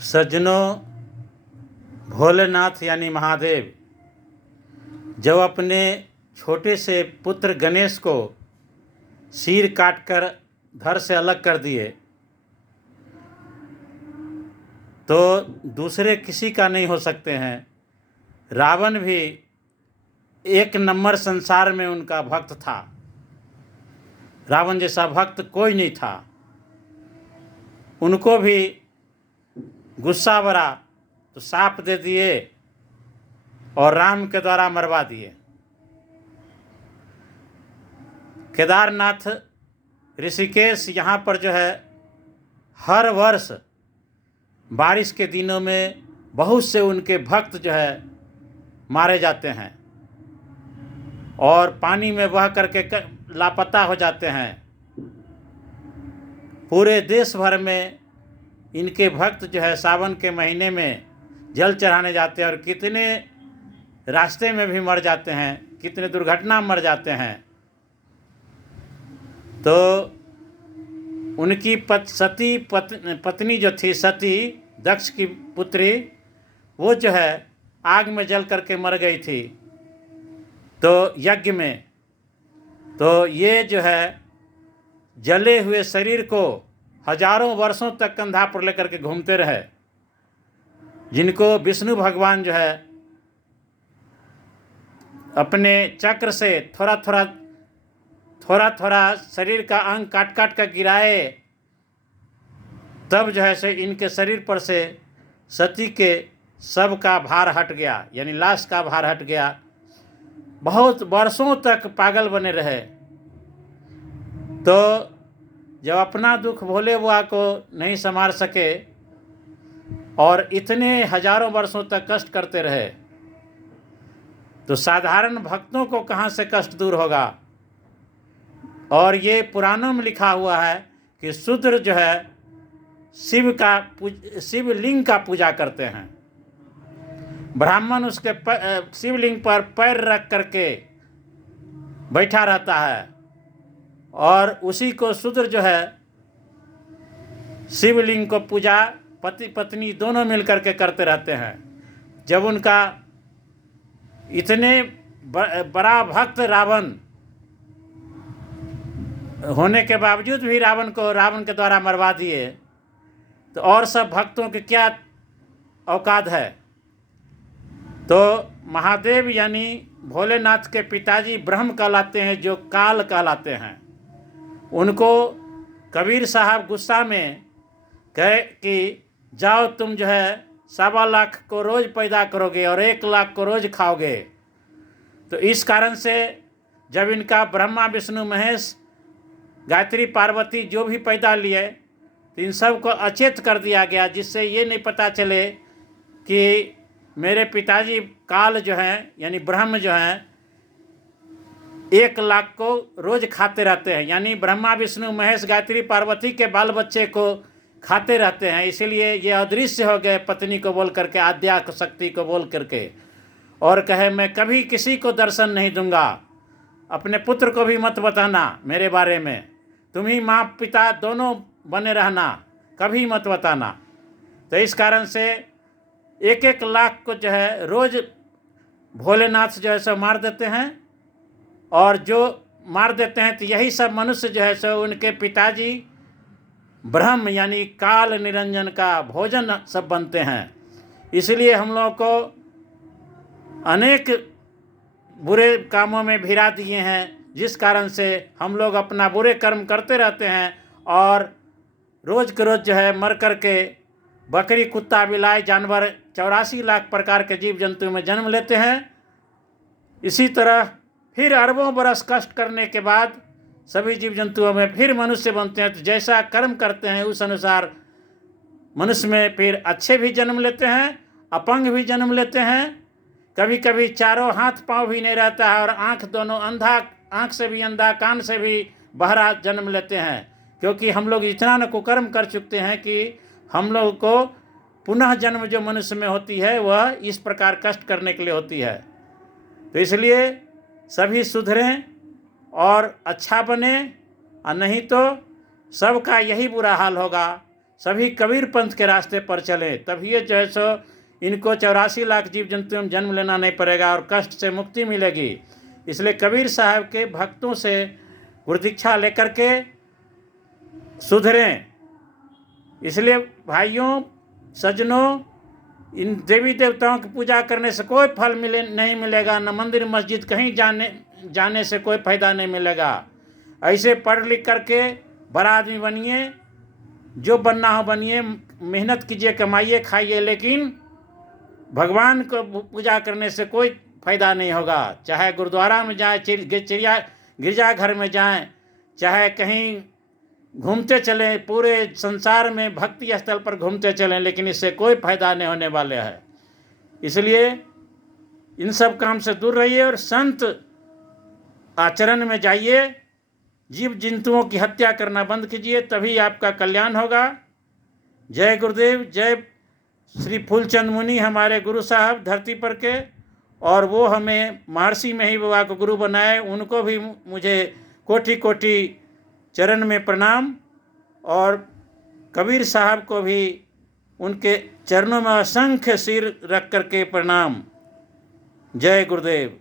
सज्जनों, भोलेनाथ यानी महादेव जब अपने छोटे से पुत्र गणेश को सिर काटकर धड़ से अलग कर दिए तो दूसरे किसी का नहीं हो सकते हैं। रावण भी एक नंबर संसार में उनका भक्त था। रावण जैसा भक्त कोई नहीं था। उनको भी गुस्सा भरा तो साप दे दिए और राम के द्वारा मरवा दिए। केदारनाथ ऋषिकेश यहाँ पर जो है हर वर्ष बारिश के दिनों में बहुत से उनके भक्त जो है मारे जाते हैं और पानी में बह करके लापता हो जाते हैं। पूरे देश भर में इनके भक्त जो है सावन के महीने में जल चढ़ाने जाते हैं और कितने रास्ते में भी मर जाते हैं, कितने दुर्घटना मर जाते हैं। तो उनकी पत्नी जो थी सती, दक्ष की पुत्री, वो जो है आग में जल करके मर गई थी तो यज्ञ में। तो ये जो है जले हुए शरीर को हजारों वर्षों तक कंधा पर लेकर के घूमते रहे, जिनको विष्णु भगवान जो है अपने चक्र से थोड़ा थोड़ा शरीर का अंग काट काट कर गिराए, तब जो है से इनके शरीर पर से सती के शव का भार हट गया, यानी लाश का भार हट गया। बहुत वर्षों तक पागल बने रहे। तो जब अपना दुख भोले बुआ को नहीं संभाल सके और इतने हजारों वर्षों तक कष्ट करते रहे तो साधारण भक्तों को कहाँ से कष्ट दूर होगा। और ये पुराणों में लिखा हुआ है कि शूद्र जो है शिवलिंग का पूजा करते हैं। ब्राह्मण उसके शिवलिंग पर पैर रख करके बैठा रहता है और उसी को शूद्र जो है शिवलिंग को पूजा पति पत्नी दोनों मिल करके करते रहते हैं। जब उनका इतने बड़ा भक्त रावण होने के बावजूद भी रावण के द्वारा मरवा दिए तो और सब भक्तों की क्या औकात है। तो महादेव यानी भोलेनाथ के पिताजी ब्रह्म कहलाते हैं, जो काल कहलाते हैं। उनको कबीर साहब गुस्सा में कहे कि जाओ तुम जो है 1.25 लाख को रोज़ पैदा करोगे और 1 लाख को रोज़ खाओगे। तो इस कारण से जब इनका ब्रह्मा विष्णु महेश गायत्री पार्वती जो भी पैदा लिए तो इन सब को अचेत कर दिया गया, जिससे ये नहीं पता चले कि मेरे पिताजी काल जो हैं यानी ब्रह्म जो हैं 1 लाख को रोज़ खाते रहते हैं, यानी ब्रह्मा विष्णु महेश गायत्री पार्वती के बाल बच्चे को खाते रहते हैं। इसीलिए ये अदृश्य हो गए पत्नी को बोल करके, आद्या शक्ति को बोल करके, और कहे मैं कभी किसी को दर्शन नहीं दूंगा, अपने पुत्र को भी मत बताना मेरे बारे में, तुम ही माँ पिता दोनों बने रहना, कभी मत बताना। तो इस कारण से 1-1 लाख को जो है रोज़ भोलेनाथ जो है सो मार देते हैं। और जो मार देते हैं तो यही सब मनुष्य जो है सो उनके पिताजी ब्रह्म यानी काल निरंजन का भोजन सब बनते हैं। इसलिए हम लोगों को अनेक बुरे कामों में भिड़ा दिए हैं, जिस कारण से हम लोग अपना बुरे कर्म करते रहते हैं और रोज़ के रोज़ जो है मर करके बकरी कुत्ता बिलाई जानवर 84 लाख प्रकार के जीव जंतु में जन्म लेते हैं। इसी तरह फिर अरबों बरस कष्ट करने के बाद सभी जीव जंतुओं में फिर मनुष्य बनते हैं। तो जैसा कर्म करते हैं उस अनुसार मनुष्य में फिर अच्छे भी जन्म लेते हैं, अपंग भी जन्म लेते हैं, कभी कभी चारों हाथ पांव भी नहीं रहता है और आँख दोनों अंधा, आँख से भी अंधा, कान से भी बहरा जन्म लेते हैं। क्योंकि हम लोग इतना न कुकर्म कर चुके हैं कि हम लोग को पुनः जन्म जो मनुष्य में होती है वह इस प्रकार कष्ट करने के लिए होती है। तो इसलिए सभी सुधरें और अच्छा बने, और नहीं तो सबका यही बुरा हाल होगा। सभी कबीर पंथ के रास्ते पर चलें, तभी ये जो है सो इनको 84 लाख जीव जंतुओं में जन्म लेना नहीं पड़ेगा और कष्ट से मुक्ति मिलेगी। इसलिए कबीर साहब के भक्तों से गुरुदीक्षा लेकर के सुधरें। इसलिए भाइयों सज्जनों, इन देवी देवताओं की पूजा करने से कोई फल नहीं मिलेगा, न मंदिर मस्जिद कहीं जाने से कोई फायदा नहीं मिलेगा। ऐसे पढ़ लिख करके बड़ा आदमी बनिए, जो बनना हो बनिए, मेहनत कीजिए, कमाइए, खाइए, लेकिन भगवान को पूजा करने से कोई फायदा नहीं होगा। चाहे गुरुद्वारा में जाए, गिरजाघर में जाएं, चाहे कहीं घूमते चलें, पूरे संसार में भक्ति स्थल पर घूमते चलें, लेकिन इससे कोई फायदा नहीं होने वाले है। इसलिए इन सब काम से दूर रहिए और संत आचरण में जाइए। जीव जंतुओं की हत्या करना बंद कीजिए, तभी आपका कल्याण होगा। जय गुरुदेव। जय श्री फूलचंद मुनि, हमारे गुरु साहब धरती पर के, और वो हमें महर्षि में ही बाबा को गुरु बनाए। उनको भी मुझे कोटि कोटि चरण में प्रणाम, और कबीर साहब को भी उनके चरणों में असंख्य सिर रख करके प्रणाम। जय गुरुदेव।